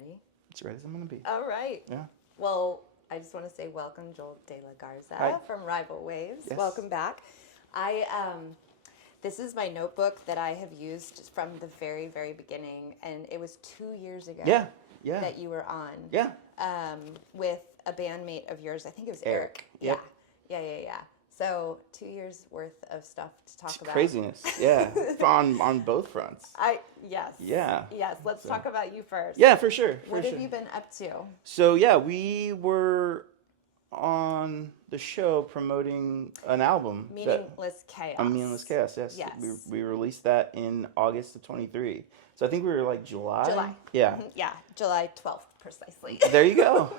ready? As ready as I'm going to be. All right. Yeah. Well, I just want to say welcome, Joel De La Garza Hi. from Rival Waves. Yes. Welcome back. This is my notebook that I have used from the very, very beginning, and it was 2 years ago. Yeah. That you were on. Yeah. With a bandmate of yours. I think it was Eric. Eric. Yeah. So 2 years worth of stuff to talk about. Craziness. Yeah. on both fronts. Yes. Yeah. Yes. Let's talk about you first. Yeah, for sure. What have you been up to? So yeah, we were on the show promoting an album. Meaningless Chaos. Meaningless Chaos, yes. Yes. We released that in August of 23. So I think we were like July. Yeah. Mm-hmm. Yeah, July 12th precisely. There you go.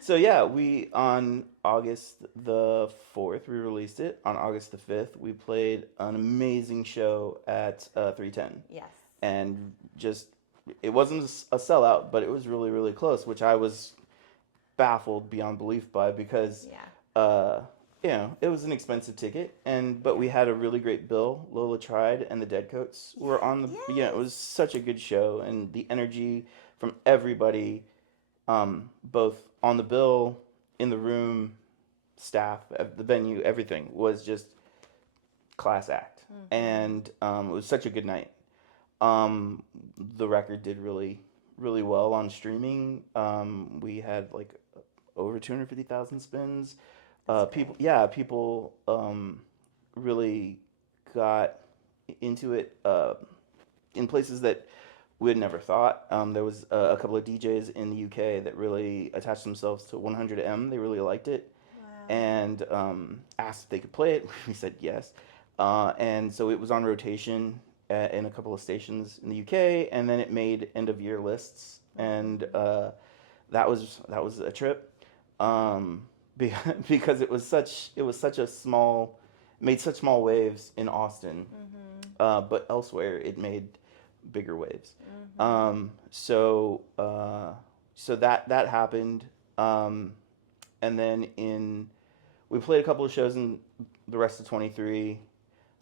So yeah, we on August the 4th we released it. On August the 5th we played an amazing show at 310. Yes. And just it wasn't a sellout, but it was really really close, which I was baffled beyond belief by because it was an expensive ticket but we had a really great bill. Lola Tried and the Deadcoats were on the it was such a good show, and the energy from everybody, both on the bill, in the room, staff at the venue, everything was just class act. Mm-hmm. And it was such a good night. The record did really really well on streaming. We had like over 250,000 spins. People really got into it in places that we had never thought. There was a couple of DJs in the UK that really attached themselves to 100M. They really liked it. Wow. And asked if they could play it. We said yes. And so it was on rotation in a couple of stations in the UK, and then it made end of year lists, and that was a trip. Because it was such a small, made such small waves in Austin, mm-hmm. But elsewhere it made bigger waves. Mm-hmm. So that happened, and then we played a couple of shows in the rest of 23.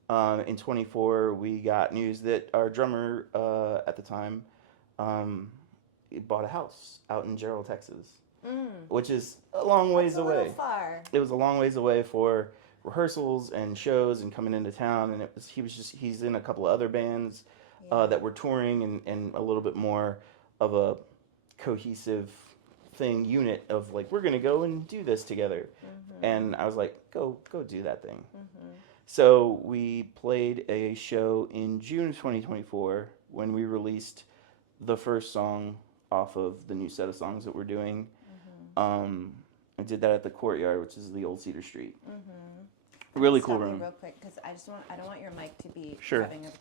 In 24 we got news that our drummer at the time bought a house out in Gerald, Texas. Which is a long ways away. Little far. It was a long ways away for rehearsals and shows and coming into town, and he's in a couple of other bands that were touring and a little bit more of a cohesive unit of like, we're gonna go and do this together. Mm-hmm. And I was like, go do that thing. Mm-hmm. So we played a show in June of 2024 when we released the first song off of the new set of songs that we're doing. I did that at the Courtyard, which is the old Cedar Street. Mm-hmm. Really cool room. Real quick, because I don't want your mic to be shoving up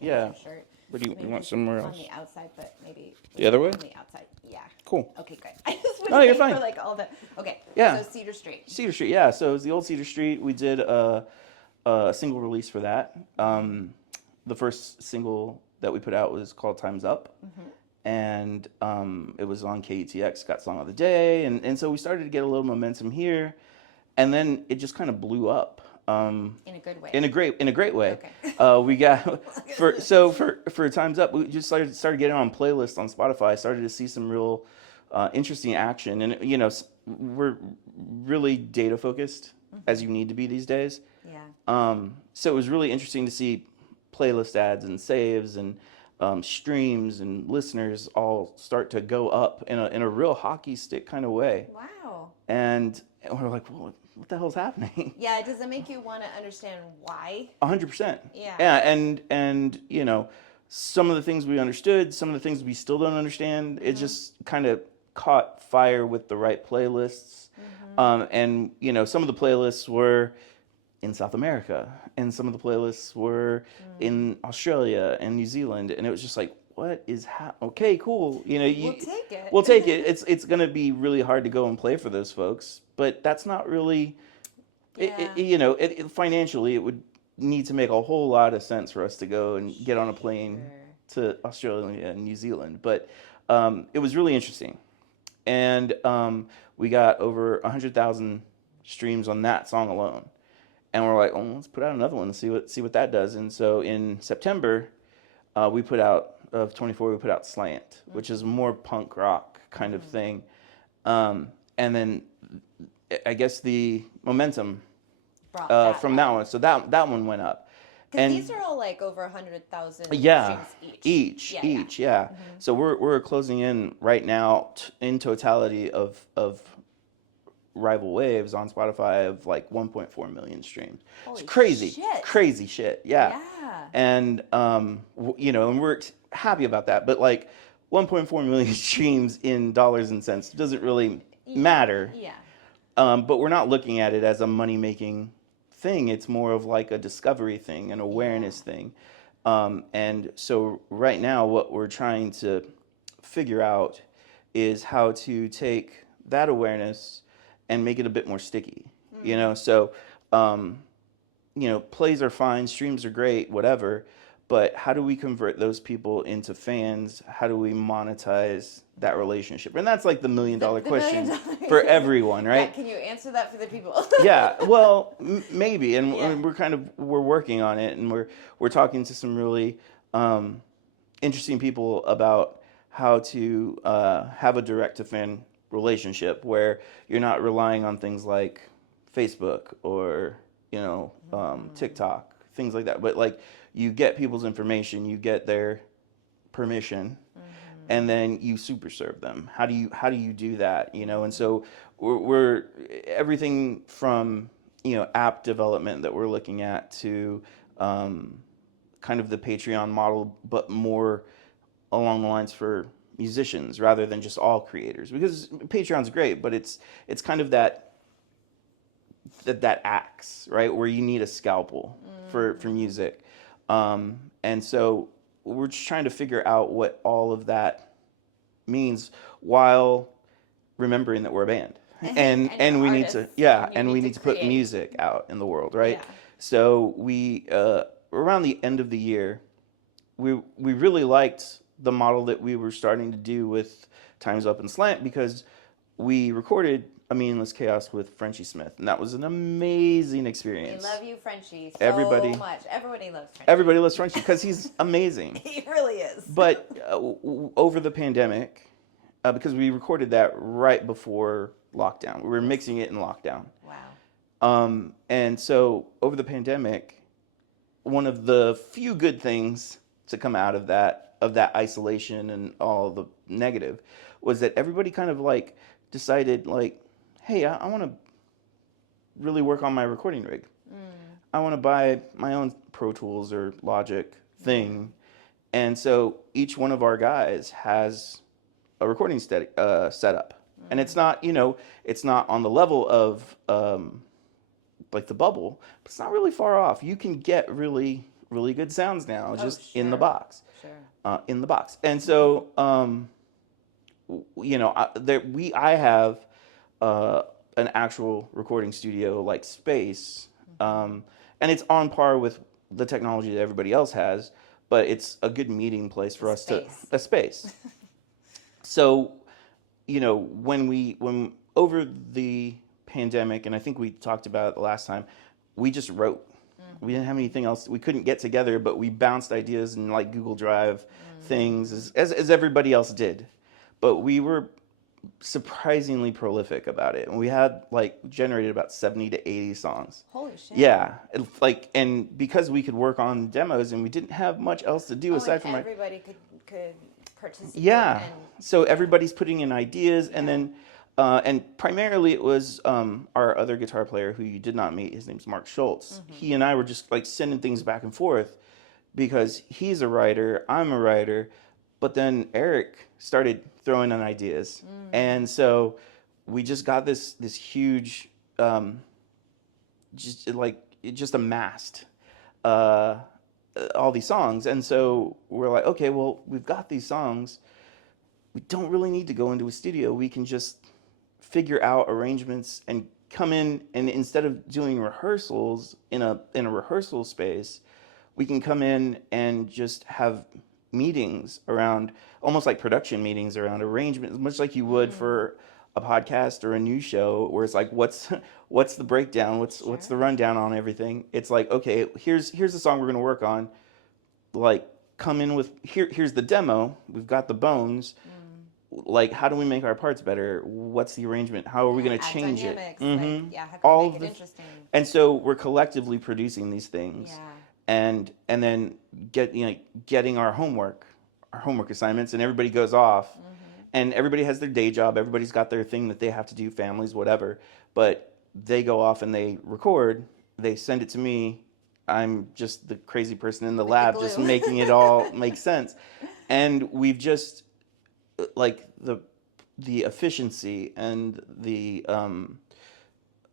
your shirt. But do you want somewhere else? On the outside, but maybe the other way. On the outside, yeah. Cool. Okay, great. I just was you're fine. For like all the. Okay. Yeah. So Cedar Street. Cedar Street, yeah. So it was the old Cedar Street. We did a single release for that. The first single that we put out was called "Time's Up." Mm-hmm. And it was on KETX, got Song of the Day, and so we started to get a little momentum here, and then it just kind of blew up. In a good way. In a great way. Okay. We got for Time's Up, we just started getting on playlists on Spotify. I started to see some real interesting action, and we're really data focused, mm-hmm. as you need to be these days. Yeah. So it was really interesting to see playlist ads and saves and streams and listeners all start to go up in a real hockey stick kind of way. Wow. And we're like, well, what the hell's happening? Yeah, does it make you want to understand why? 100%. Yeah. Yeah, and some of the things we understood, some of the things we still don't understand, mm-hmm. It just kind of caught fire with the right playlists. Mm-hmm. And some of the playlists were in South America, and some of the playlists were in Australia and New Zealand, and it was just like, what is okay, cool. We'll take it. We'll take it. It's going to be really hard to go and play for those folks, but that's not really, financially, it would need to make a whole lot of sense for us to go and get on a plane to Australia and New Zealand. But it was really interesting, and we got over 100,000 streams on that song alone. And we're like, oh, let's put out another one and see what that does. And so in September, we put out, of 24, we put out Slant, which is more punk rock kind of thing. And then I guess the momentum from that one. So that one went up. Because these are all like over 100,000 yeah, streams each. Yeah. So we're closing in right now in totality of Rival Waves on Spotify of like 1.4 million streams. Holy it's crazy, shit. crazy shit. Yeah. And you know, and we're happy about that. But like 1.4 million streams in dollars and cents doesn't really matter. Yeah. But we're not looking at it as a money-making thing. It's more of like a discovery thing, an awareness thing. And so right now what we're trying to figure out is how to take that awareness and make it a bit more sticky, you know? So, you know, plays are fine, streams are great, whatever, but how do we convert those people into fans? How do we monetize that relationship? And that's like the $1 million question for everyone, right? Yeah, can you answer that for the people? Yeah, well, maybe, and we're working on it, and we're talking to some really interesting people about how to have a direct-to-fan relationship where you're not relying on things like Facebook or, you know, TikTok, things like that, but like you get people's information, you get their permission, and then you super serve them. How do you do that, you know? And so we're everything from, you know, app development that we're looking at to kind of the Patreon model, but more along the lines for musicians rather than just all creators, because Patreon's great, but it's kind of that axe, right, where you need a scalpel for music, and so we're just trying to figure out what all of that means while remembering that we're a band and we need to we need to put music out in the world, right? So we around the end of the year we really liked the model that we were starting to do with Time's Up and Slant, because we recorded A Meaningless Chaos with Frenchie Smith, and that was an amazing experience. We love you, Frenchie, so much. Everybody loves Frenchie. Everybody loves Frenchie because he's amazing. He really is. But over the pandemic, because we recorded that right before lockdown, we were mixing it in lockdown. Wow. And so over the pandemic, one of the few good things to come out of that isolation and all the negative was that everybody kind of like decided like, hey, I want to really work on my recording rig. I want to buy my own Pro Tools or Logic thing. And so each one of our guys has a recording setup. And it's not, you know, it's not on the level of like the Bubble, but it's not really far off. You can get really, really good sounds now in the box. In the box. And so, you know, I have an actual recording studio like space, and it's on par with the technology that everybody else has, but it's a good meeting place for us to a space. So, you know, when over the pandemic, and I think we talked about it the last time, we just wrote. We didn't have anything else. We couldn't get together, but we bounced ideas in like Google Drive things as everybody else did. But we were surprisingly prolific about it, and we had like generated about 70 to 80 songs. Holy shit. Yeah, and because we could work on demos and we didn't have much else to do aside from everybody could participate. Yeah. So everybody's putting in ideas, and then and primarily it was our other guitar player who you did not meet. His name's Mark Schultz. He and I were just like sending things back and forth because he's a writer, I'm a writer, but then Eric started throwing in ideas, and so we just got this huge, just amassed all these songs, and so we're like, okay, well, we've got these songs. We don't really need to go into a studio. We can just figure out arrangements and come in, and instead of doing rehearsals in a rehearsal space, we can come in and just have meetings around, almost like production meetings around arrangements, much like you would for a podcast or a news show, where it's like, what's the breakdown, what's the rundown on everything. It's like, okay, here's the song we're going to work on. Like, come in with here's the demo. We've got the bones. Like, how do we make our parts better? What's the arrangement? How are we going to change dynamics, it? Like, how can All we make it interesting? And so we're collectively producing these things, and then getting our homework assignments, and everybody goes off, and everybody has their day job. Everybody's got their thing that they have to do, families, whatever. But they go off and they record. They send it to me. I'm just the crazy person in the lab, just making it all make sense. And we've just like the efficiency and the like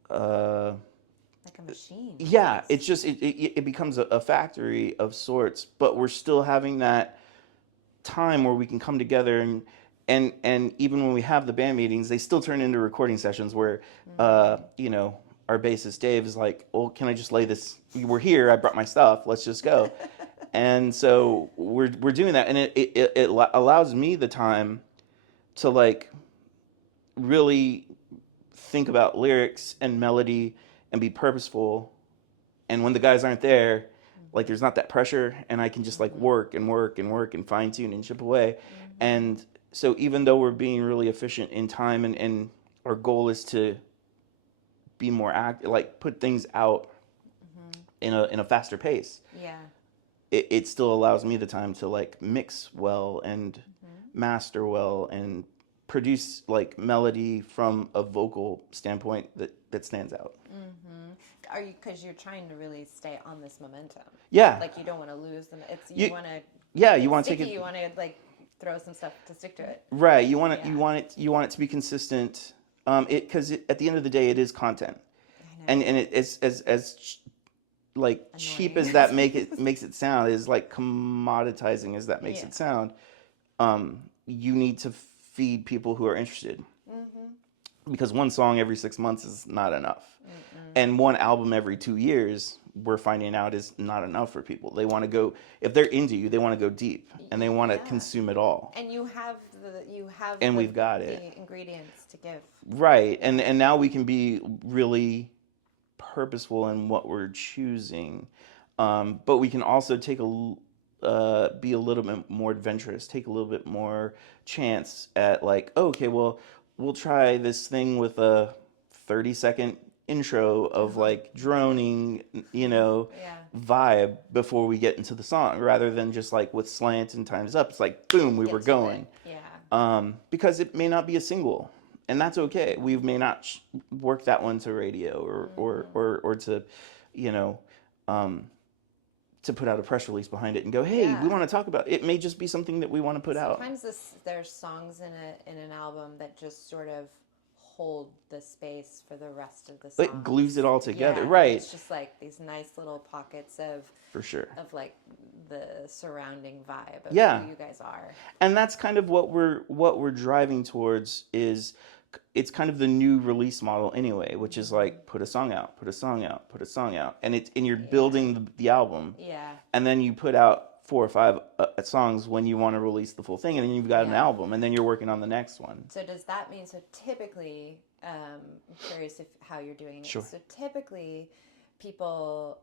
a machine. Yeah, it's just it becomes a factory of sorts, but we're still having that time where we can come together and even when we have the band meetings, they still turn into recording sessions where our bassist Dave is like, "Well, can I just lay this? We're here. I brought my stuff. Let's just go." And so we're doing that, and it allows me the time to like really think about lyrics and melody and be purposeful. And when the guys aren't there, like there's not that pressure, and I can just like work and fine tune and chip away. And so even though we're being really efficient in time, and our goal is to be more like put things out in a faster pace. Yeah. It still allows me the time to like mix well and master well and produce like melody from a vocal standpoint that stands out. Are you, because you're trying to really stay on this momentum? Yeah. Like you don't want to lose them. You want to. Yeah, you want to take it. You want to like throw some stuff to stick to it. Right. You want it. You want it to be consistent. Because at the end of the day, it is content, and it's as like annoying. Cheap as that makes it sound, is like commoditizing as that makes it sound. You need to feed people who are interested, because one song every 6 months is not enough, and one album every 2 years we're finding out is not enough for people. They want to go, if they're into you, they want to go deep, and they want to consume it all. And we've got the ingredients to give. Right, and now we can be really purposeful in what we're choosing, but we can also take be a little bit more adventurous, take a little bit more chance at like, okay, well, we'll try this thing with a 30-second intro of like droning, vibe before we get into the song, rather than just like with Slant and Time's Up. It's like, boom, we were going. Because it may not be a single, and that's okay. We may not work that one to radio or to, to put out a press release behind it and go, hey, we want to talk about it. It may just be something that we want to put out. Sometimes there's songs in an album that just sort of hold the space for the rest of the song. It glues it all together, right? It's just like these nice little pockets of, for sure, of like the surrounding vibe of who you guys are. And that's kind of what we're driving towards. Is it's kind of the new release model anyway, which is like put a song out, and you're building the album, and then you put out 4 or 5 songs when you want to release the full thing, and then you've got an album, and then you're working on the next one. So does that mean, so typically, I'm curious how you're doing it. Sure. So typically, people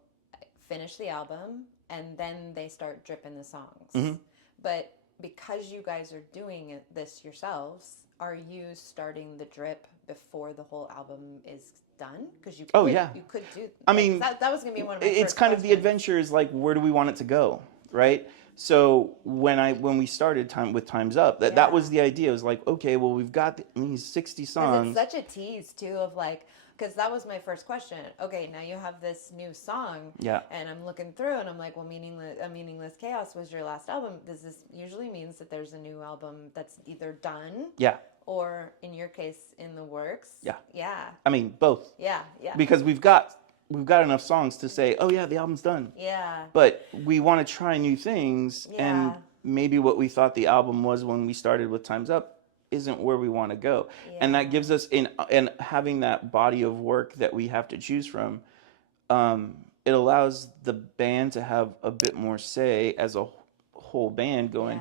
finish the album, and then they start dripping the songs. But because you guys are doing this yourselves, are you starting the drip before the whole album is done? Because you could do. I mean, that was going to be one of my It's kind of the adventure is like, where do we want it to go? Right. So when we started with Time's Up, that was the idea. It was like, okay, well, we've got these 60 songs. It's such a tease too, of like, because that was my first question. Okay, now you have this new song. Yeah. And I'm looking through, and I'm like, well, Meaningless Chaos was your last album. Does this usually means that there's a new album that's either done? Yeah. Or in your case, in the works? Yeah. Yeah. I mean, both. Yeah. Yeah. Because we've got enough songs to say, oh yeah, the album's done. Yeah. But we want to try new things, and maybe what we thought the album was when we started with Time's Up isn't where we want to go. And that gives us, and having that body of work that we have to choose from, it allows the band to have a bit more say as a whole band going,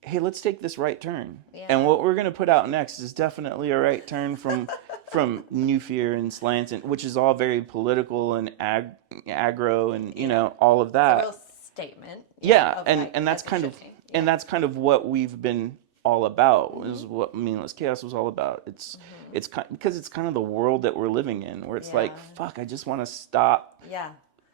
hey, let's take this right turn. And what we're going to put out next is definitely a right turn from New Fear and Slant, which is all very political and aggro and, all of that. It's a real statement. Yeah, and that's kind of and that's kind of what we've been all about. Is what Meaningless Chaos was all about. It's because it's kind of the world that we're living in, where it's like, fuck, I just want to stop. Yeah.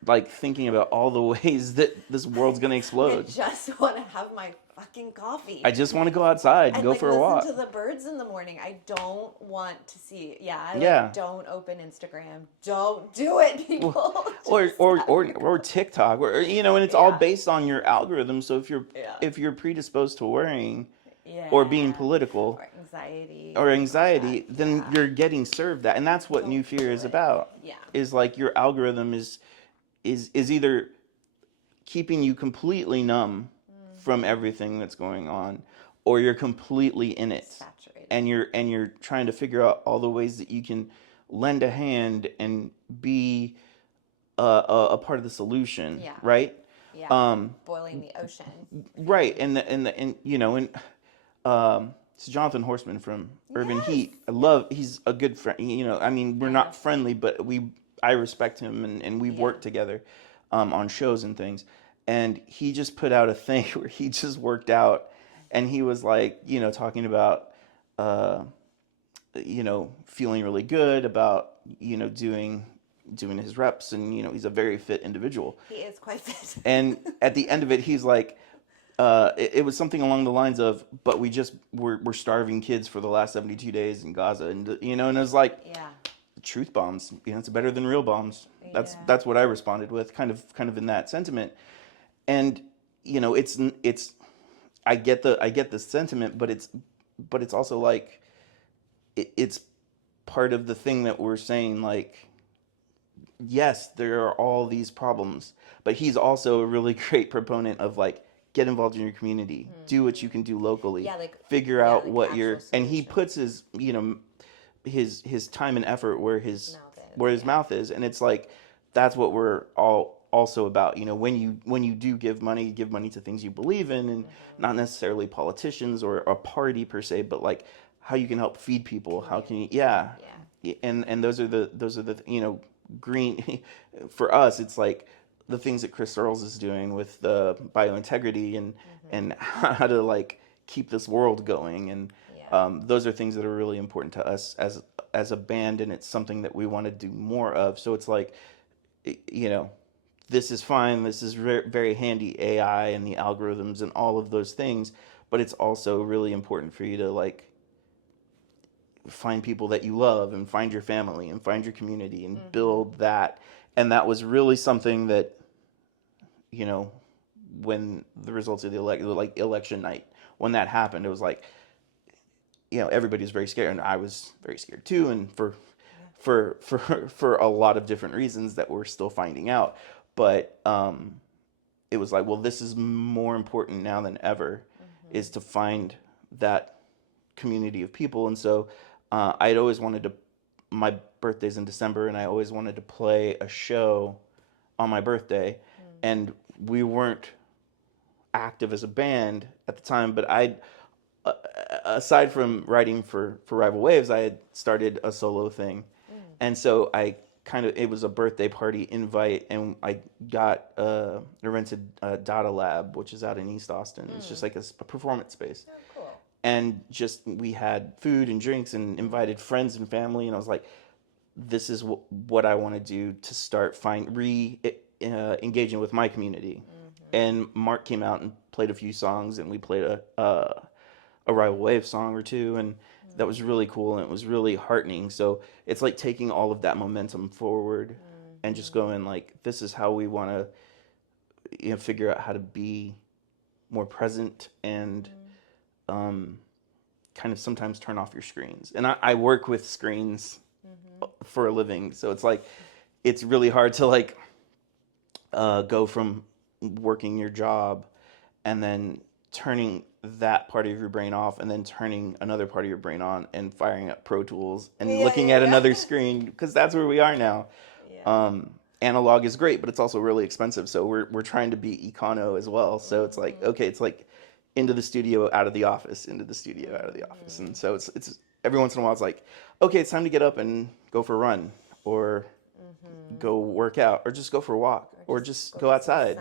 Like thinking about all the ways that this world's gonna explode. I just want to have my fucking coffee. I just want to go outside and go for a walk. Listen to the birds in the morning. I don't want to see. Yeah. Don't open Instagram. Don't do it, people. or TikTok, or and it's all based on your algorithm. So if you're predisposed to worrying, or being political, or anxiety, then you're getting served that, and that's what New Fear is about. Yeah. Is like your algorithm is either keeping you completely numb from everything that's going on, or you're completely in it. Saturated. And you're trying to figure out all the ways that you can lend a hand and be a part of the solution, right? Yeah. Boiling the ocean. Right. And it's Jonathan Horseman from Urban Heat. He's a good friend. I mean, we're not friendly, but I respect him, and we've worked together on shows and things. And he just put out a thing where he just worked out, and he was like, talking about, feeling really good about, doing his reps, and, he's a very fit individual. He is quite fit. And at the end of it, he's like, it was something along the lines of, but we're starving kids for the last 72 days in Gaza. And, and it was like, truth bombs, it's better than real bombs. That's what I responded with, kind of in that sentiment. And it's I get the sentiment, but it's also like it's part of the thing that we're saying, like, yes, there are all these problems, but he's also a really great proponent of, like, get involved in your community, do what you can do locally, figure out what you're, and he puts his his time and effort where his mouth is, and it's like that's what we're all also about. When you do give money to things you believe in, and not necessarily politicians or a party per se, but like how you can help feed people, how can you and those are the green for us. It's like the things that Chris Searles is doing with the biointegrity and how to like keep this world going, and those are things that are really important to us as a band, and it's something that we want to do more of. So it's like, this is fine, this is very handy, AI and the algorithms and all of those things, but it's also really important for you to like find people that you love, and find your family, and find your community, and build that. And that was really something that, when the results of the election night, when that happened, it was like, everybody was very scared, and I was very scared too, and for a lot of different reasons that we're still finding out. But it was like, well, this is more important now than ever, is to find that community of people. And so I'd always wanted to, my birthday's in December, and I always wanted to play a show on my birthday. And we weren't active as a band at the time, but aside from writing for Rival Waves, I had started a solo thing. And so it was a birthday party invite, and I rented Data Lab, which is out in East Austin. It's just like a performance space. Oh, cool. And just, we had food and drinks and invited friends and family, and I was like, this is what I want to do to start engaging with my community. And Mark came out and played a few songs, and we played a Rival Wave song or two, and that was really cool, and it was really heartening. So it's like taking all of that momentum forward and just going like, this is how we want to figure out how to be more present, and kind of sometimes turn off your screens. And I work with screens for a living, so it's like, it's really hard to like go from working your job and then turning that part of your brain off, and then turning another part of your brain on, and firing up Pro Tools and looking at another screen, because that's where we are now. Analog is great, but it's also really expensive, so we're trying to be econo as well. So it's like, okay, it's like into the studio, out of the office, into the studio, out of the office. And so it's every once in a while it's like, okay, it's time to get up and go for a run, or go work out, or just go for a walk, or just go outside.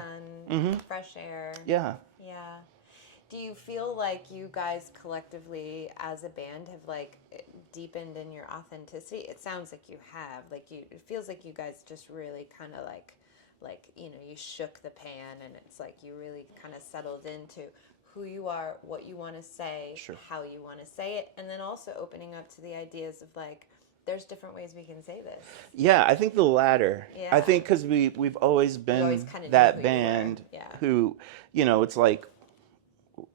fresh air. Yeah. Yeah. Do you feel like you guys collectively as a band have like deepened in your authenticity? It sounds like you have. Like it feels like you guys just really kind of like you know, you shook the pan and it's like you really kind of settled into who you are, what you want to say, sure. how you want to say it, and then also opening up to the ideas of like there's different ways we can say this. Yeah, I think the latter. Yeah. I think because we've always been that band who, you know, it's like,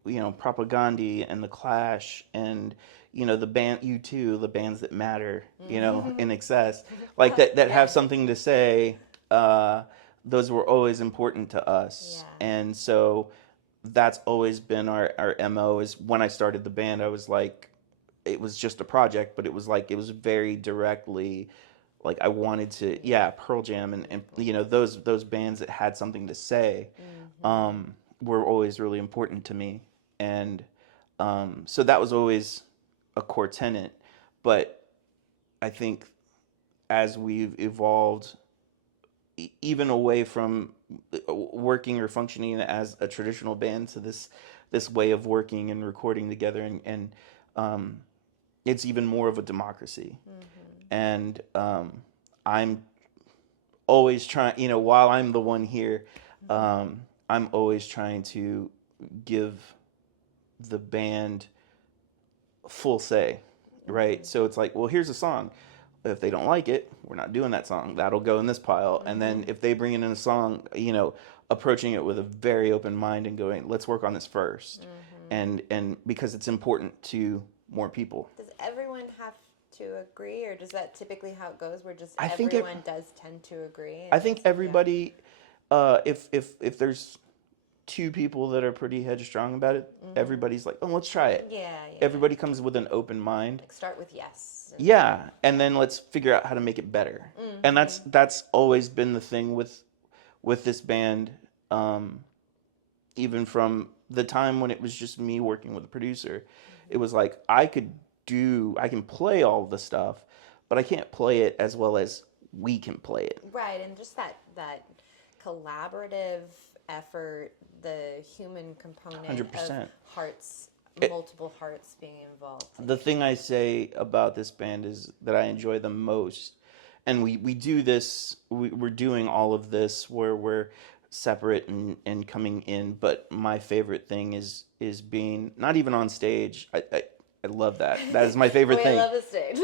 you know, Propaganda and The Clash and, you know, the band U2, the bands that matter, you know, in excess, like that have something to say. Those were always important to us, and so that's always been our MO. Is when I started the band, I was like, it was just a project, but it was like it was very directly like I wanted to, Pearl Jam and you know those bands that had something to say. Were always really important to me, and so that was always a core tenet. But I think as we've evolved, even away from working or functioning as a traditional band to this way of working and recording together, and it's even more of a democracy. And I'm always trying, you know, while I'm the one here, I'm always trying to give the band full say, right? So it's like, well, here's a song. If they don't like it, we're not doing that song. That'll go in this pile. And then if they bring in a song, you know, approaching it with a very open mind and going, let's work on this first. And because it's important to more people. Does everyone have to agree, or does that typically how it goes, where just everyone does tend to agree? I think everybody, if there's two people that are pretty headstrong about it, everybody's like, oh, let's try it. Everybody comes with an open mind. Like start with yes. And then let's figure out how to make it better. And that's always been the thing with this band, even from the time when it was just me working with a producer. It was like I can play all the stuff, but I can't play it as well as we can play it. Right, and just that collaborative effort, the human component 100%. Of hearts, multiple hearts being involved. The thing I say about this band is that I enjoy the most, and we do this, we're doing all of this where we're separate and coming in, but my favorite thing is being, not even on stage, I love that. That is my favorite thing. I love the stage.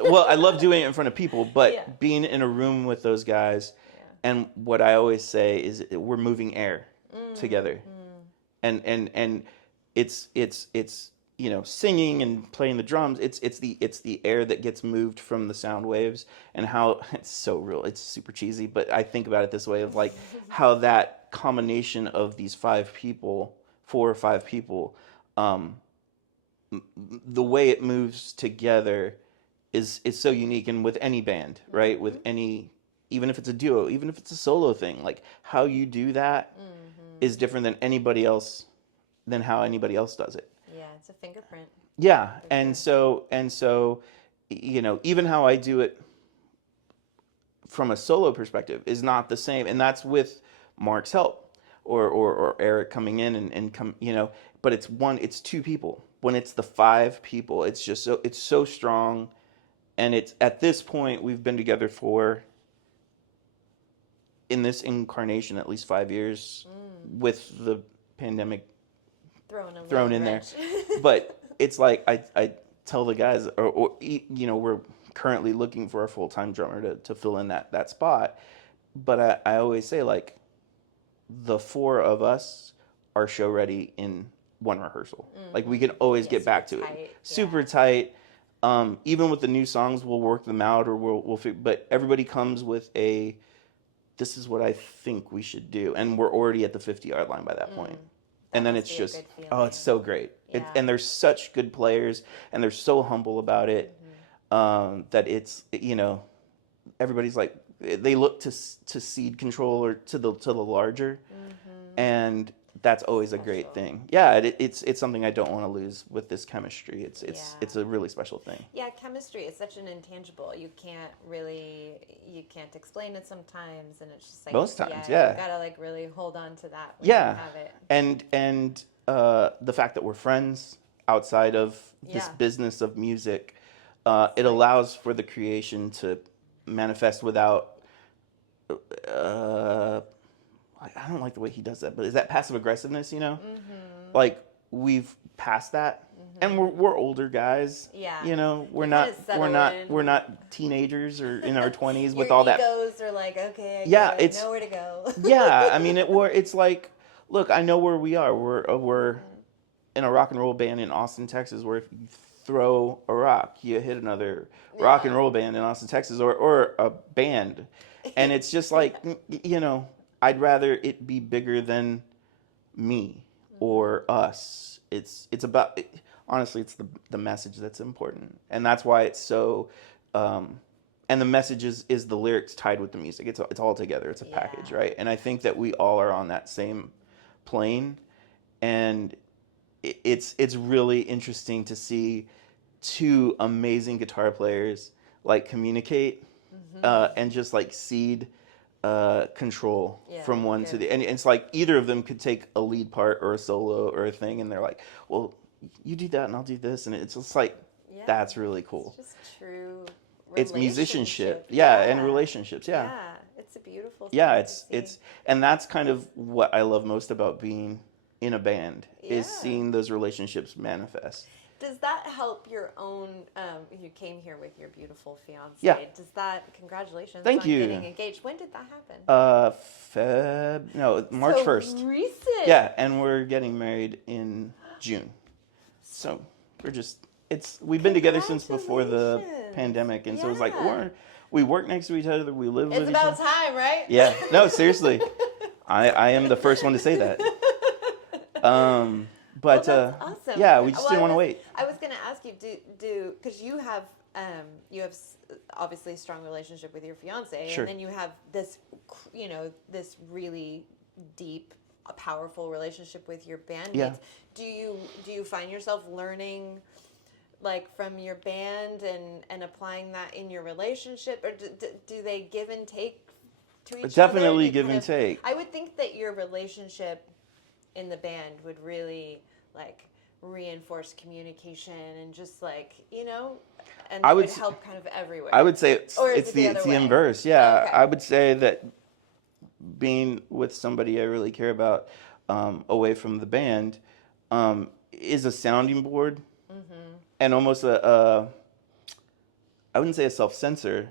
Well, I love doing it in front of people, but being in a room with those guys, and what I always say is we're moving air together. And it's you know, singing and playing the drums, it's the air that gets moved from the sound waves, and how it's so real. It's super cheesy, but I think about it this way of like how that combination of these 4 or 5 people, the way it moves together is so unique. And with any band, right? With any, even if it's a duo, even if it's a solo thing, like how you do that is different than how anybody else does it. Yeah, it's a fingerprint. Yeah, and so you know, even how I do it from a solo perspective is not the same, and that's with Mark's help or Eric coming in and come, you know, but it's 2 people. When it's the 5 people, it's just it's so strong, and it's at this point we've been together for, in this incarnation, at least 5 years, with the pandemic thrown in there. But it's like I tell the guys, or you know, we're currently looking for a full-time drummer to fill in that spot. But I always say, like, the 4 of us are show ready in one rehearsal. Like we can always get back to it. Super tight. Even with the new songs, we'll work them out, or we'll but everybody comes with this is what I think we should do, and we're already at the 50-yard line by that point. And then it's just, it's so great. Yeah. And they're such good players, and they're so humble about it, that it's, you know, everybody's like, they look to Seed Control or to the larger, and that's always a great thing. Yeah, it's something I don't want to lose with this chemistry. It's a really special thing. Yeah, chemistry is such an intangible. You can't explain it sometimes, and it's just like most times, you gotta like really hold on to that when you have it. And the fact that we're friends outside of this business of music, it allows for the creation to manifest without. I don't like the way he does that, but is that passive aggressiveness? Like we've passed that, and we're older guys. Yeah, we're not teenagers or in our 20s with all that. Egos are like, okay, it's nowhere to go. Yeah, I mean it's like, look, I know where we are. We're in a rock and roll band in Austin, Texas, where if you throw a rock, you hit another rock and roll band in Austin, Texas, or a band, and it's just like I'd rather it be bigger than me or us. It's about, honestly, it's the message that's important. And that's why it's so, and the message is the lyrics tied with the music. It's all together. It's a package, right? And I think that we all are on that same plane. And it's really interesting to see two amazing guitar players like communicate and just like cede control from one to the, and it's like either of them could take a lead part or a solo or a thing, and they're like, well, you do that and I'll do this, and it's just like that's really cool. It's just true. It's musicianship, and relationships, it's a beautiful thing. It's and that's kind of what I love most about being in a band is seeing those relationships manifest. Does that help your own, you came here with your beautiful fiance. Yeah. Does that, congratulations Thank on you. getting engaged. When did that happen? March 1st. Recent. Yeah, and we're getting married in June. So we've been together since before the pandemic, and so it's like, we work next to each other, we live with each other. It's about time, right? Yeah, no, seriously. I am the first one to say that. But that's awesome. Yeah, we just didn't want to wait. I was going to ask you, because you have obviously a strong relationship with your fiance, Sure. and then you have this, this really deep, powerful relationship with your bandmates. Yeah. Do you find yourself learning, like, from your band and applying that in your relationship, or do they give and take to each other? Definitely give and take. I would think that your relationship in the band would really like reinforce communication and just like and it would help kind of everywhere. I would say it's the inverse. Yeah, okay. I would say that being with somebody I really care about away from the band is a sounding board and almost I wouldn't say a self-censor.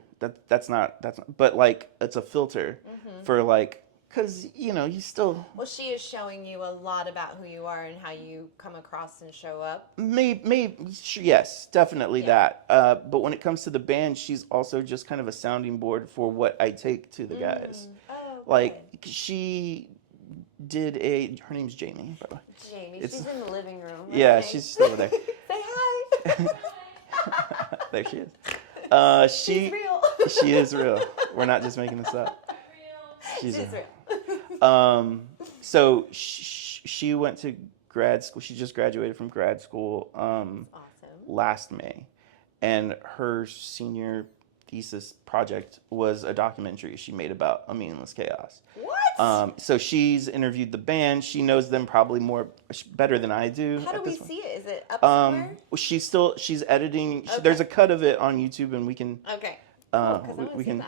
That's not but like it's a filter for like. Because, you still... Well, she is showing you a lot about who you are and how you come across and show up. Maybe yes, definitely that. But when it comes to the band, she's also just kind of a sounding board for what I take to the guys. Oh, okay. Like, she did her name's Jamie, by the way. Jamie, she's in the living room. Yeah, she's still over there. Say hi. There she is. She's real. She is real. We're not just making this up. She's real. So she went to grad school. She just graduated from grad school last May, and her senior thesis project was a documentary she made about A Meaningless Chaos. What? So she's interviewed the band. She knows them probably better than I do. How do we see it? Is it up somewhere? She's editing. Okay. There's a cut of it on YouTube, and we can. Okay. We can,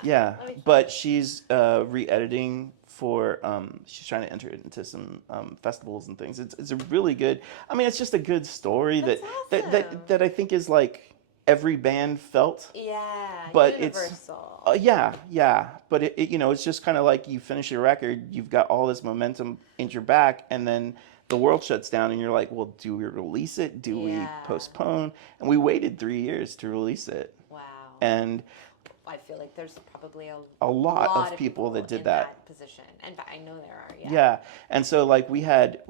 but she's re-editing for she's trying to enter it into some festivals and things. It's a really good. I mean, it's just a good story that I think is like every band felt. Yeah, but universal. It's but it it's just kind of like you finish your record, you've got all this momentum in your back, and then the world shuts down, and you're like, well, do we release it? Do we postpone? And we waited 3 years to release it. Wow. And I feel like there's probably a lot of people that did that position, and I know there are. Yeah, and so like we had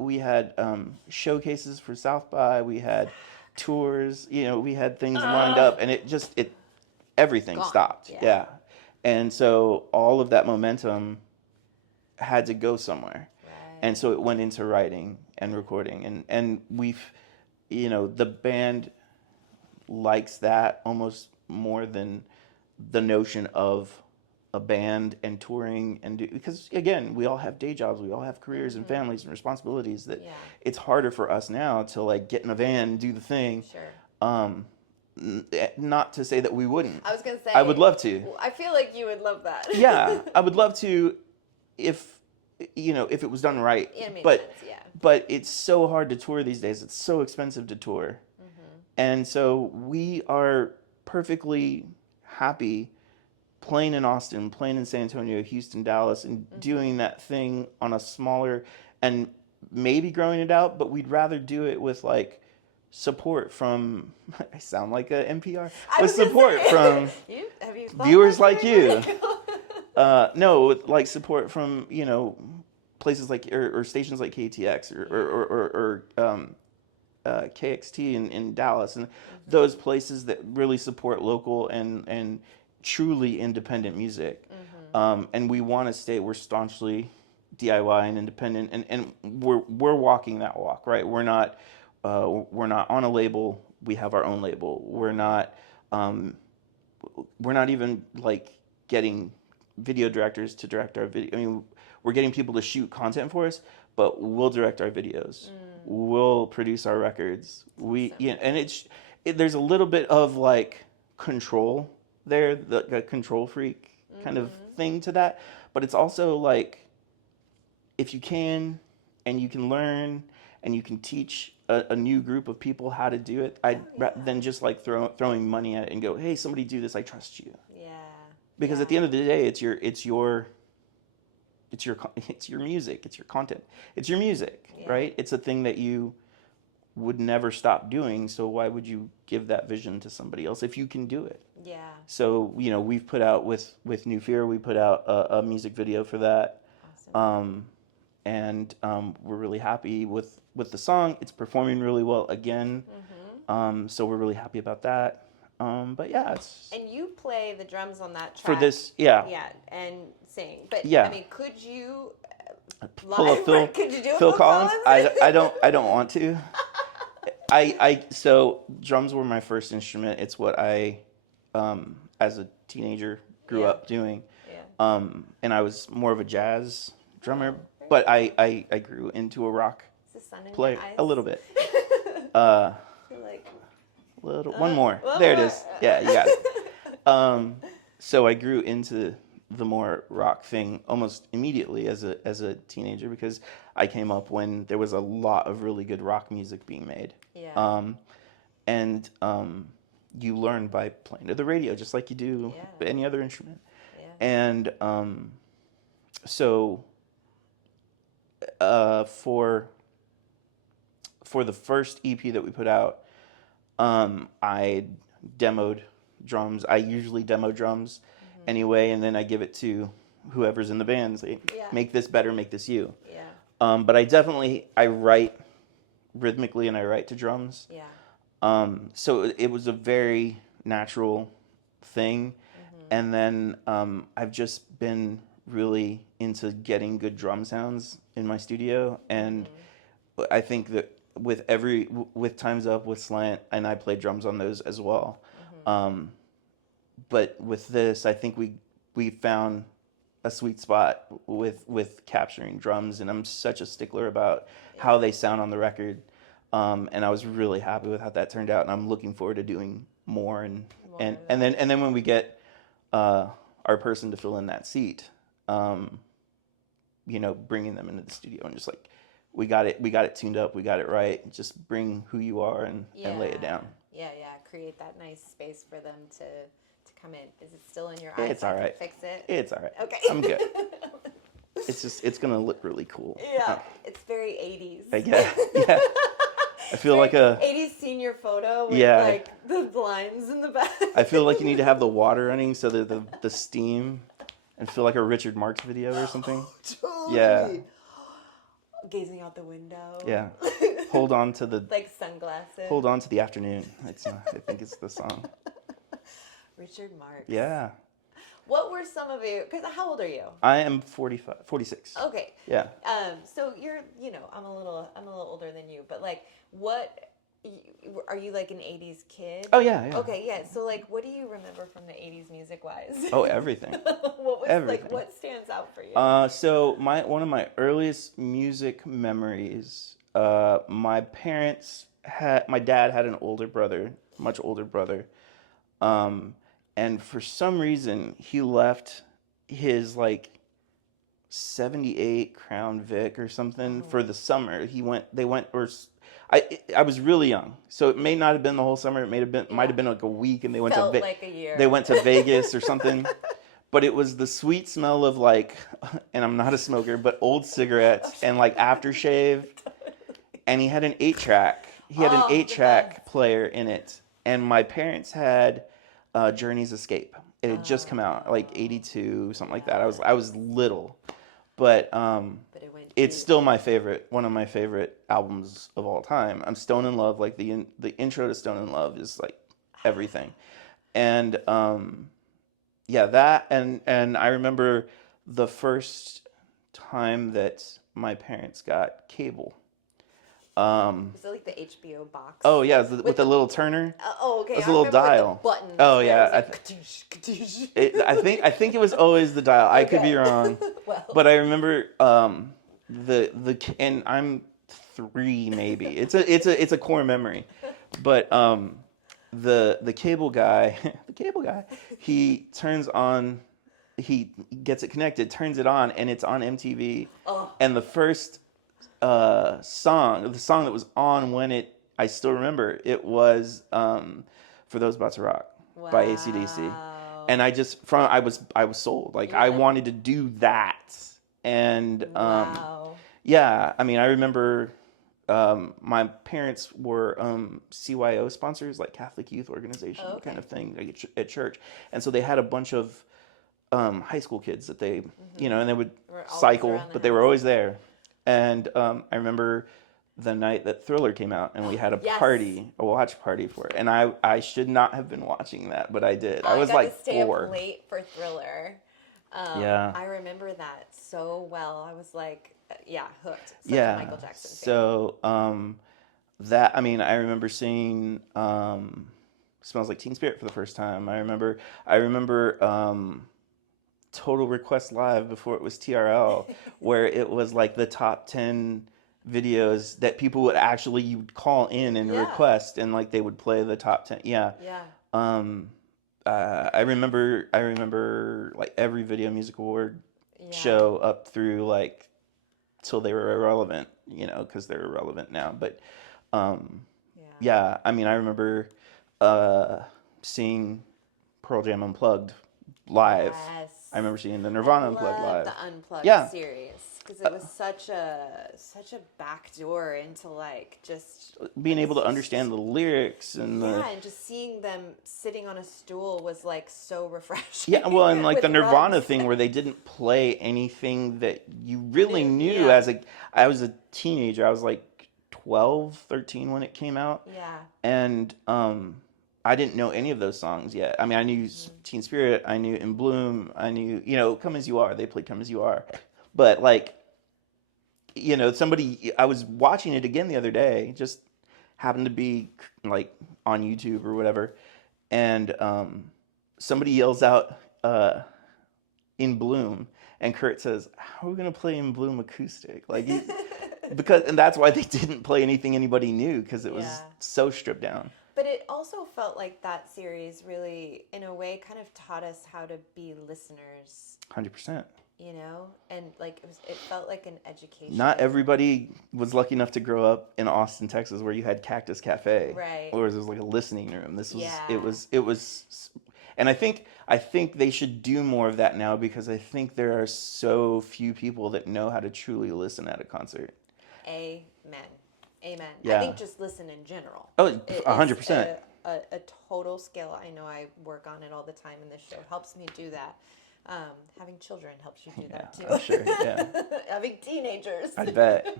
showcases for South by, we had tours, we had things lined up, and everything stopped. Yeah, and so all of that momentum had to go somewhere, And so it went into writing and recording, and we've, the band likes that almost more than the notion of a band and touring because again, we all have day jobs, we all have careers and families and responsibilities that it's harder for us now to like get in a van and do the thing. Sure. Not to say that we wouldn't. I was gonna say I would love to. I feel like you would love that. Yeah, I would love to if it was done right. Yeah, it makes sense, yeah. But it's so hard to tour these days. It's so expensive to tour. And so we are perfectly happy playing in Austin, playing in San Antonio, Houston, Dallas, and doing that thing on a smaller and maybe growing it out, but we'd rather do it with like support from, I sound like a NPR, with support from viewers like you. No, like support from, places like, or stations like KTX or KXT in Dallas, and those places that really support local and truly independent music. And we want to stay, we're staunchly DIY and independent, and we're walking that walk, right? We're not on a label. We have our own label. We're not even like getting video directors to direct our video. I mean, we're getting people to shoot content for us, but we'll direct our videos. We'll produce our records. And there's a little bit of like control there, the control freak kind of thing to that. But it's also like, if you can, and you can learn, and you can teach a new group of people how to do it, than just like throwing money at it and go, hey, somebody do this, I trust you. Yeah. Because at the end of the day, it's your music, it's your content, it's your music, right? It's a thing that you would never stop doing. So why would you give that vision to somebody else if you can do it? Yeah. So we've put out with New Fear, we put out a music video for that. Awesome. And we're really happy with the song. It's performing really well again. So we're really happy about that. But yeah, and you play the drums on that track for this, yeah, and sing. But yeah, I mean, could you pull a Phil? Could you do Phil Collins? I don't want to. So drums were my first instrument. It's what I, as a teenager, grew up doing. Yeah. And I was more of a jazz drummer, but I grew into a rock player a little bit. One more. There it is. Yeah, you got it. So I grew into the more rock thing almost immediately as a teenager, because I came up when there was a lot of really good rock music being made. Yeah. And you learn by playing to the radio, just like you do any other instrument. Yeah. And so for the first EP that we put out, I demoed drums. I usually demo drums anyway, and then I give it to whoever's in the band. Say, make this better, make this you. Yeah. But I write rhythmically, and I write to drums. Yeah. So it was a very natural thing. And then I've just been really into getting good drum sounds in my studio, and I think that with Time's Up, with Slant, and I play drums on those as well. But with this, I think we found a sweet spot with capturing drums, and I'm such a stickler about how they sound on the record. And I was really happy with how that turned out, and I'm looking forward to doing more and then when we get our person to fill in that seat, bringing them into the studio and just like, we got it tuned up, we got it right. Just bring who you are and lay it down. Yeah. Create that nice space for them to come in. Is it still in your eyes? It's all right. Fix it. It's all right. Okay. I'm good. It's gonna look really cool. Yeah. It's very 80s. Yeah. I feel like a 80s senior photo with like the blinds in the back. I feel like you need to have the water running so that the steam, and feel like a Richard Marx video or something. Totally. Yeah. Gazing out the window. Yeah. Hold on to the like sunglasses. Hold on to the afternoon. I think it's the song. Richard Marx. Yeah. What were some of you? Because how old are you? I am 46. Okay. Yeah. So you're, I'm a little older than you, but like, what are you like an '80s kid? Oh yeah. Okay, yeah. So like, what do you remember from the '80s music wise? Oh, everything. What was everything. like? What stands out for you? So one of my earliest music memories. My dad had an older brother, much older brother. And for some reason, he left his like 78 Crown Vic or something for the summer. I was really young, so it may not have been the whole summer. It might have been like a week, and they went like a year. They went to Vegas or something. But it was the sweet smell of like, and I'm not a smoker, but old cigarettes and like aftershave. And he had an 8-track. He had an 8-track player in it, and my parents had Journey's Escape. It had just come out, like 82, something like that. I was little, but it's still one of my favorite albums of all time. I'm Stone in Love. Like the intro to Stone in Love is like everything, and that and I remember the first time that my parents got cable. Is it like the HBO box? Oh yeah, with the little turner. Okay. It was a little dial. The buttons. Oh yeah, Like, I think it was always the dial. Okay. I could be wrong, but I remember and I'm 3 maybe. It's a core memory, but the cable guy, he turns on. He gets it connected, turns it on, and it's on MTV. And the first the song that was on when I still remember it was For Those About to Rock by AC/DC, and I was sold. Like I wanted to do that, and yeah, I mean I remember my parents were CYO sponsors, like Catholic Youth Organization kind of thing, like at church, and so they had a bunch of high school kids that they and they would cycle, but they were always there. And I remember the night that Thriller came out, and we had a watch party for it. And I should not have been watching that, but I did. I was got like to stay 4. Up late for Thriller. I remember that so well. I was like, hooked. Such a Michael Jackson fan. So I remember seeing Smells Like Teen Spirit for the first time. I remember Total Request Live before it was TRL, where it was like the top 10 videos that people would actually you'd call in and request, and like they would play the top 10. I remember like every Video Music Award show up through like till they were irrelevant, because they're irrelevant now. But I remember seeing Pearl Jam Unplugged live. Yes. I remember seeing the Nirvana Unplugged live. The Unplugged series, because it was such a backdoor into like just being able to understand the lyrics and and just seeing them sitting on a stool was like so refreshing. Yeah, well, and like the Nirvana thing where they didn't play anything that you really knew I was a teenager. I was like 12, 13 when it came out. Yeah. And I didn't know any of those songs yet. I mean, I knew Teen Spirit, I knew In Bloom, I knew, Come As You Are. They played Come As You Are. But like, I was watching it again the other day, just happened to be like on YouTube or whatever. And somebody yells out In Bloom, and Kurt says, "How are we going to play In Bloom acoustic?" Like, and that's why they didn't play anything anybody knew, because it was so stripped down. But it also felt like that series really, in a way, kind of taught us how to be listeners. 100%. And like it felt like an education. Not everybody was lucky enough to grow up in Austin, Texas, where you had Cactus Cafe, right? Or there was like a listening room. This was it was, and I think they should do more of that now, because I think there are so few people that know how to truly listen at a concert. Amen. Yeah. I think just listen in general. Oh, 100%. A total skill. I know I work on it all the time, and this show helps me do that. Having children helps you do that too. I'm sure. Yeah. Having teenagers. I bet.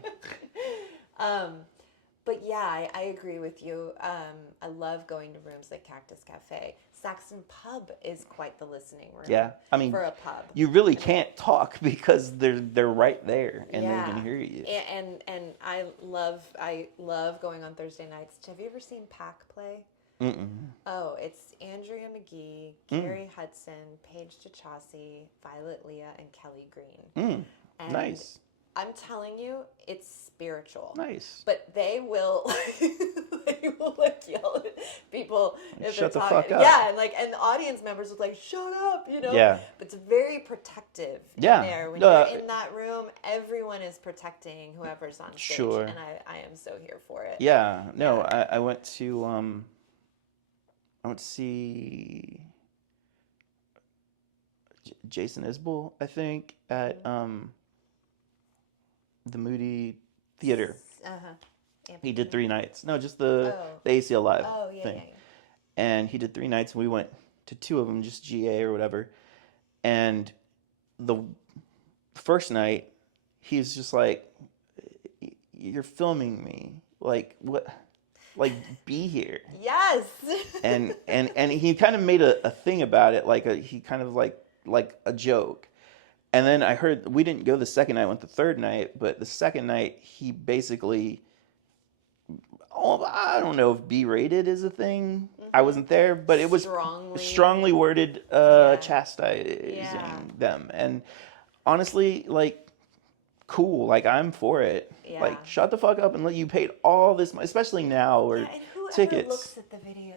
But yeah, I agree with you. I love going to rooms like Cactus Cafe. Saxon Pub is quite the listening room. Yeah, I mean, for a pub, you really can't talk because they're right there and they can hear you. And I love going on Thursday nights. Have you ever seen Pack play? Mm-mm. Oh, it's Andrea McGee, Carrie Hudson, Paige DeChaussee, Violet Leah, and Kelly Green. And nice. I'm telling you, it's spiritual. Nice. But they will like yell at people if Shut they're the talking. fuck up. Yeah, and the audience members will like, shut up, Yeah. But it's very protective in there. When you're in that room, everyone is protecting whoever's on stage. Sure. And I am so here for it. Yeah. No, yeah. I went to see Jason Isbell, I think, at the Moody Theater. He did 3 nights. No, just the ACL Live thing. Yeah. And he did 3 nights, and we went to 2 of them, just GA or whatever. And the first night, he's just like, "You're filming me. Like, what? Like, be here." Yes. and he kind of made a thing about it, he kind of like a joke. And then I heard, we didn't go the second night, went the third night, but the second night he basically, I don't know if berated is a thing. I wasn't there, but it was strongly worded, chastising them. And honestly, like, cool, like, I'm for it. Yeah. Like, shut the fuck up and let you paid all this money, especially now, or and whoever tickets. Looks at the video,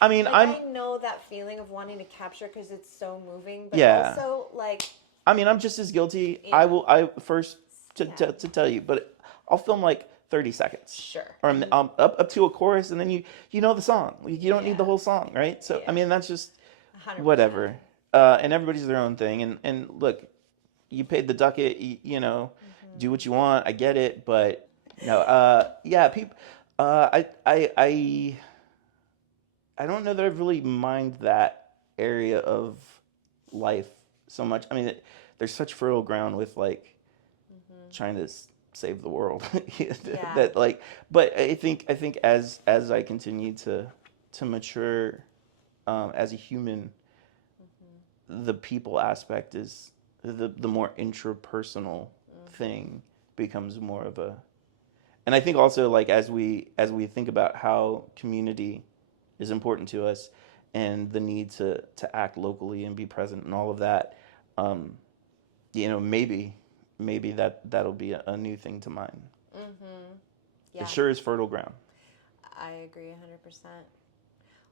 I mean, I know that feeling of wanting to capture because it's so moving, but also like. I mean, I'm just as guilty. Yeah. I first to tell you, but I'll film like 30 seconds. Sure. Or up to a chorus, and then you know the song. You don't need the whole song, right? So I mean, that's just 100%. Whatever. And everybody's their own thing. And look, you paid the ducat. Do what you want. I get it, but no. People. I don't know that I really mind that area of life so much. I mean, there's such fertile ground with like trying to save the world. That like, but I think as I continue to mature as a human, the people aspect is the more intrapersonal thing becomes more of a. And I think also like as we think about how community is important to us and the need to act locally and be present and all of that, maybe that'll be a new thing to mine. Yeah. It sure is fertile ground. I agree 100%.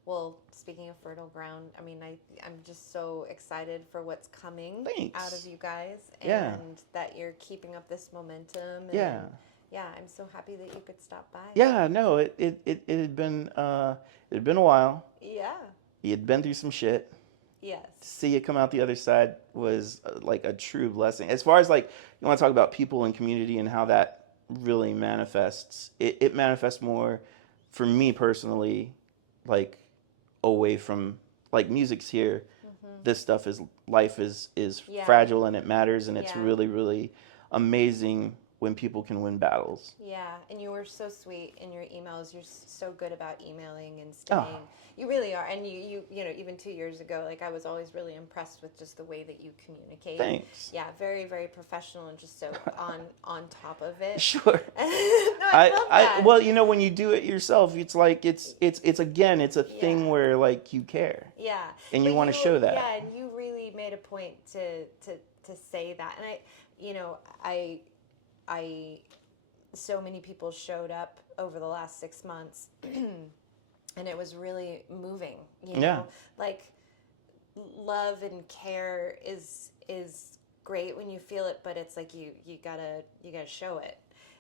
Well, speaking of fertile ground, I mean, I'm just so excited for what's coming out of you guys, and that you're keeping up this momentum. And I'm so happy that you could stop by. Yeah, no, it had been a while. Yeah. You had been through some shit. Yes. To see it come out the other side was like a true blessing. As far as like you want to talk about people and community and how that really manifests, it manifests more for me personally, like away from like music's here. This stuff is life is fragile and it matters, and it's really, really amazing when people can win battles. Yeah, and you were so sweet in your emails. You're so good about emailing and staying. Oh. You really are. And you even 2 years ago, like I was always really impressed with just the way that you communicate. Thanks. Yeah, very, very professional and just so on top of it. Sure. No, I love that. Well, when you do it yourself, it's like it's a thing where like you care. Yeah. And you want to show that. Yeah, and you really made a point to say that. And I so many people showed up over the last 6 months and it was really moving, like love and care is great when you feel it, but it's like you gotta show it.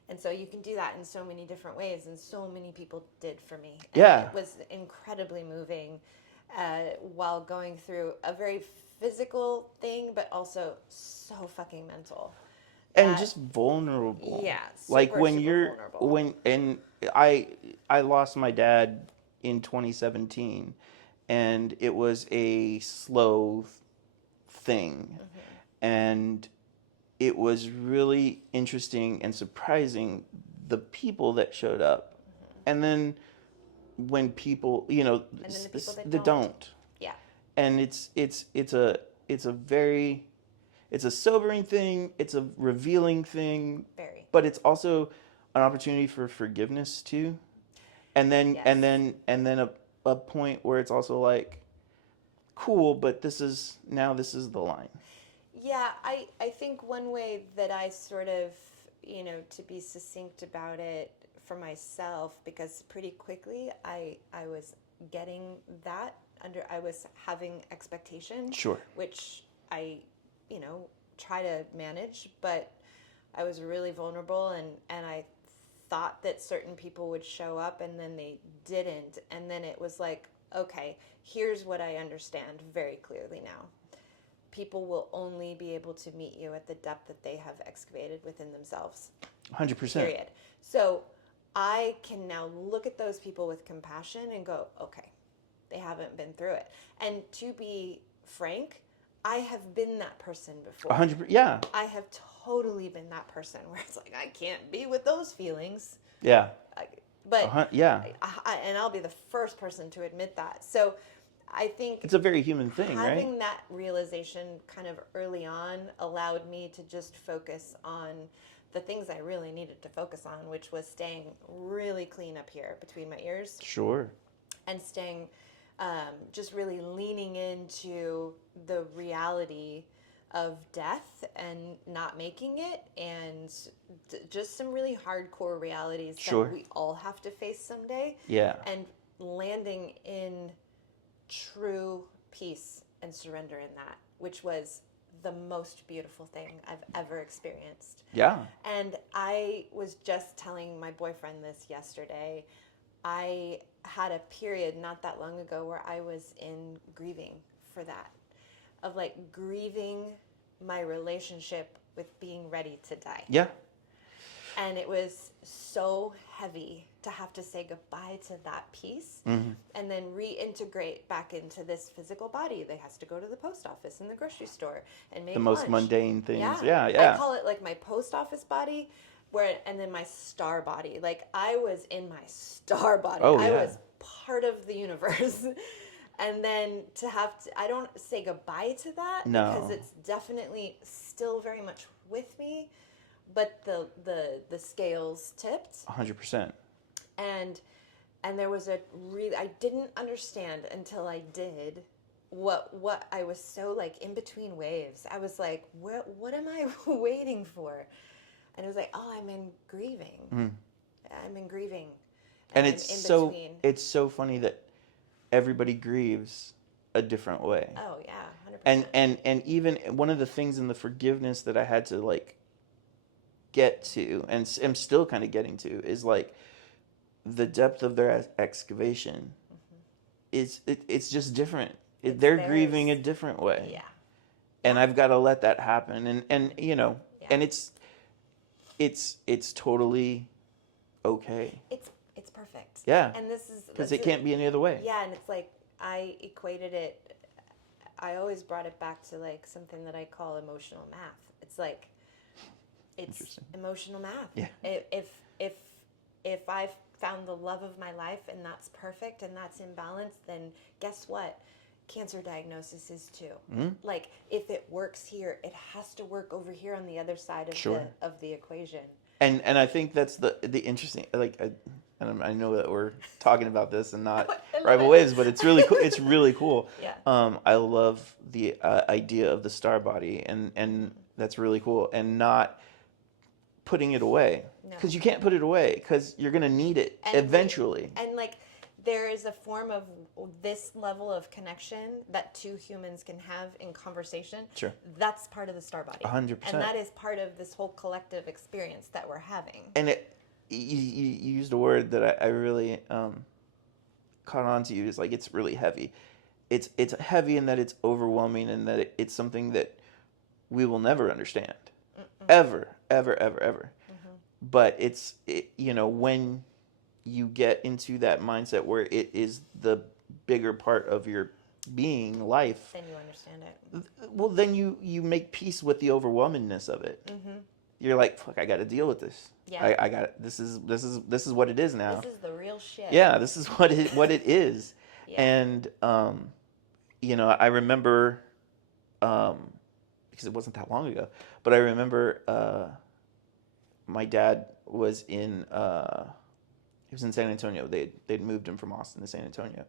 And so you can do that in so many different ways, and so many people did for me. And it was incredibly moving while going through a very physical thing, but also so fucking mental. And just vulnerable. Yeah. Like when vulnerable. I lost my dad in 2017, and it was a slow thing. And it was really interesting and surprising the people that showed up, and then when people, you know, and then the people that don't. Yeah. And it's a very, it's a sobering thing. It's a revealing thing. Very. But it's also an opportunity for forgiveness too. And then a point where it's also like, cool, but this is the line. Yeah, I think one way that I sort of, you know, to be succinct about it for myself, because pretty quickly I was getting that I was having expectation. Sure. Which I, you know, try to manage, but I was really vulnerable and I thought that certain people would show up and then they didn't. And then it was like, okay, here's what I understand very clearly now. People will only be able to meet you at the depth that they have excavated within themselves. 100%. Period. So I can now look at those people with compassion and go, okay, they haven't been through it. And to be frank, I have been that person before. 100%. Yeah. I have totally been that person where it's like, I can't be with those feelings. Yeah. But yeah. And I'll be the first person to admit that. So I think it's a very human thing, right? Having that realization kind of early on allowed me to just focus on the things I really needed to focus on, which was staying really clean up here between my ears. Sure. And staying, just really leaning into the reality of death and not making it, and just some really hardcore realities Sure. that we all have to face someday. Yeah. And landing in true peace and surrender in that, which was the most beautiful thing I've ever experienced. Yeah. And I was just telling my boyfriend this yesterday. I had a period not that long ago where I was in grieving for that, of like grieving my relationship with being ready to die. Yeah. And it was so heavy to have to say goodbye to that piece, and then reintegrate back into this physical body that has to go to the post office and the grocery store and make the most lunch. mundane things. Yeah. Yeah. I call it like my post office body, and then my star body. Like I was in my star body. Oh, I yeah. was part of the universe. And then I don't say goodbye to that, because it's definitely still very much with me, but the scales tipped. 100%. And there was I didn't understand until I did what I was so like in between waves. I was like, what am I waiting for? And it was like, oh, I'm in grieving. I'm in grieving. And it's so funny that everybody grieves a different way. Oh yeah, 100%. And even one of the things in the forgiveness that I had to like get to, and am still kind of getting to, is like the depth of their excavation. It's just different. They're grieving a different way. Yeah. And I've got to let that happen. And you know, and it's totally okay. It's perfect. Yeah. And this is because it can't be any other way. Yeah, and it's like I equated it. I always brought it back to like something that I call emotional math. It's like it's emotional math. Yeah. If I've found the love of my life and that's perfect and that's in balance, then guess what? Cancer diagnosis is too. Like if it works here, it has to work over here on the other side of the equation. And I think that's the interesting, like, I know that we're talking about this and not rival ways, but it's really cool. It's really cool. Yeah. I love the idea of the star body, and that's really cool. And not putting it away, because you can't put it away, because you're gonna need it eventually. And like, there is a form of this level of connection that two humans can have in conversation. Sure. That's part of the star body. 100%. And that is part of this whole collective experience that we're having. And you used a word that I really caught on to. Is like, it's really heavy. It's heavy in that it's overwhelming, and that it's something that we will never understand. Ever. But when you get into that mindset where it is the bigger part of your being, life, then you understand it. Well, then you make peace with the overwhelmingness of it. you're like, fuck, I got to deal with this. Yeah. I got this is what it is now. This is the real shit. Yeah, this is what it is. Yeah. And I remember because it wasn't that long ago, but I remember my dad was in San Antonio. They'd moved him from Austin to San Antonio,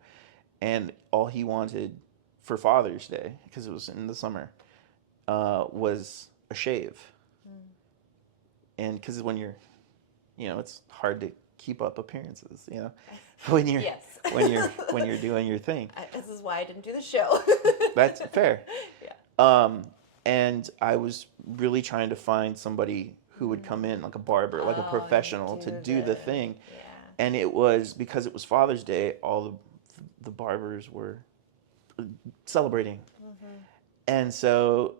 and all he wanted for Father's Day, because it was in the summer, was a shave. And because when you're, it's hard to keep up appearances, when you're yes. when you're doing your thing. This is why I didn't do the show. That's fair. Yeah. And I was really trying to find somebody who would come in, like a barber, like a professional, to do the thing. Yeah. And it was because it was Father's Day. All the barbers were celebrating, and so.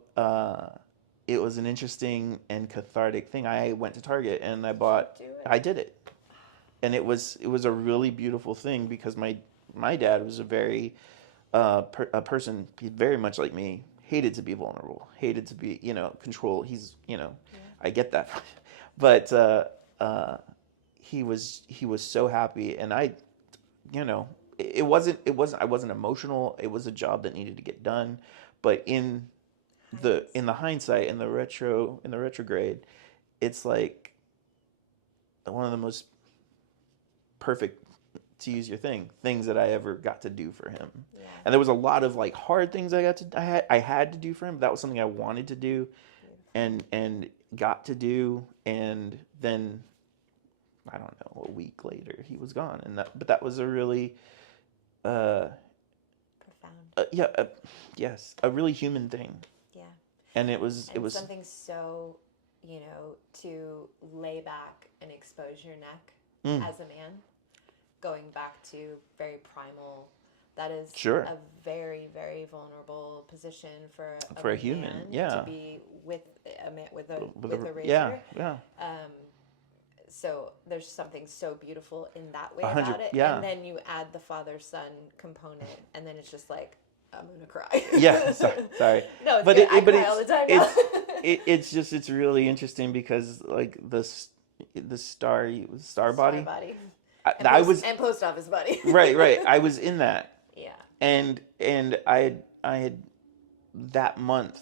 It was an interesting and cathartic thing. I went to Target and I did it. And it was a really beautiful thing because my dad was a very, a person, he very much like me, hated to be vulnerable, hated to be, control. He's, I get that. But he was so happy, and I wasn't emotional. It was a job that needed to get done. But in the hindsight, in the retrograde, it's like one of the most perfect, to use your things that I ever got to do for him. Yeah. And there was a lot of like hard things I had to do for him. That was something I wanted to do, and got to do, and then I don't know, a week later he was gone, but that was a really profound, yes, a really human thing. And it was something so, to lay back and expose your neck as a man, going back to very primal. That is a very, very vulnerable position for a human, to be with a man with a razor. Yeah. So there's something so beautiful in that way about it. And then you add the father-son component, and then it's just like, I'm gonna cry. Yeah, sorry. No, it's good. I cry all the time now. It's really interesting because like the star body. And post office body. Right. I was in that. Yeah. And I had that month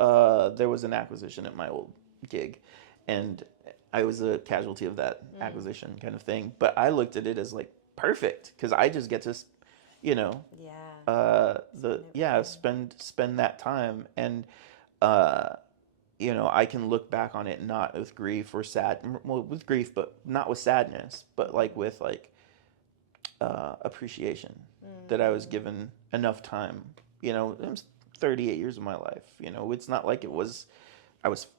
there was an acquisition at my old gig, and I was a casualty of that acquisition kind of thing. But I looked at it as like perfect because I just get to spend that time, and I can look back on it not with grief or with grief, but not with sadness, but like with appreciation that I was given enough time. It was 38 years of my life. It's not like I was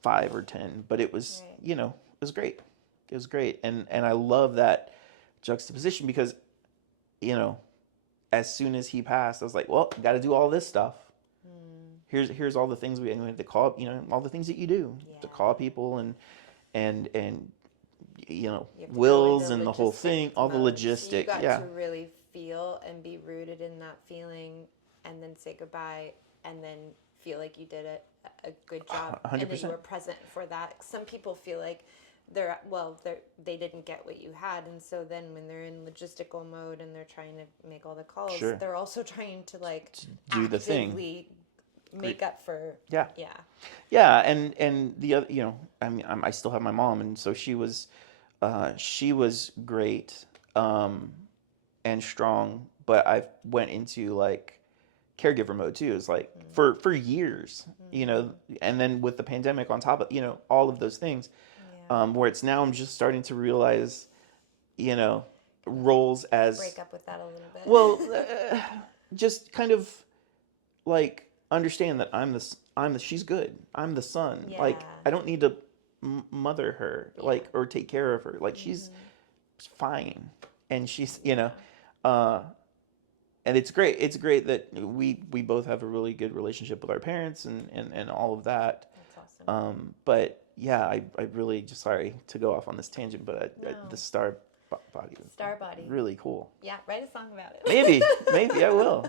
5 or 10, but it was it was great. It was great, and I love that juxtaposition because as soon as he passed, I was like, well, got to do all this stuff. Here's all the things we had to call, all the things that you do to call people and wills and the whole thing, all the logistic. So you got to really feel and be rooted in that feeling, and then say goodbye, and then feel like you did a good job, 100%. And then you were present for that. Some people feel like they didn't get what you had, and so then when they're in logistical mode and they're trying to make all the calls, they're also trying to do the thing, make up for and the other, I still have my mom, and so she was great and strong, but I went into like caregiver mode too. It's like for years, and then with the pandemic on top of all of those things. Where it's now I'm just starting to realize, roles as... Break up with that a little bit. Well, just kind of like understand that she's good. I'm the son. Yeah. Like, I don't need to mother her, or take care of her. Like, she's fine. And she's, and it's great. It's great that we both have a really good relationship with our parents and all of that. That's awesome. But yeah, I really just, sorry to go off on this tangent, but the star body was really cool. Yeah, write a song about it. Maybe I will.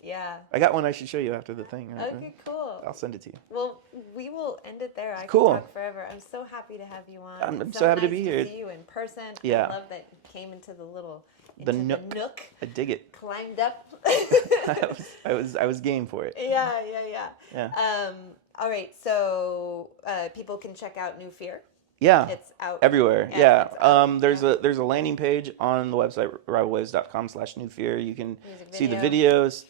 Yeah. I got one I should show you after the thing. Okay, cool. I'll send it to you. Well, we will end it there. I cool. can talk forever. I'm so happy to have you on. I'm so happy nice to be here. See you in person. Yeah. I love that you came into the little the nook. I dig it. Climbed up. I was game for it. Yeah. All right. So people can check out New Fear. Yeah, it's out everywhere. Yeah, there's a landing page on the website rivalwaves.com/newfear. You can see the videos.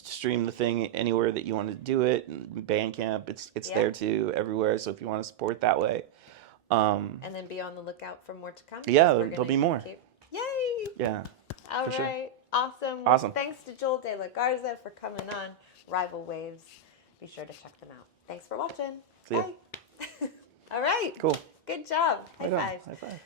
Stream the thing anywhere that you want to do it. Bandcamp, it's there too, everywhere. So if you want to support that way, and then be on the lookout for more to come. Yeah, there'll be more. Yay! Yeah. All right. Sure. Awesome. Awesome. Thanks to Joel De La Garza for coming on Rival Waves. Be sure to check them out. Thanks for watching. See ya. Bye. All right. Cool. Good job. High five. High five.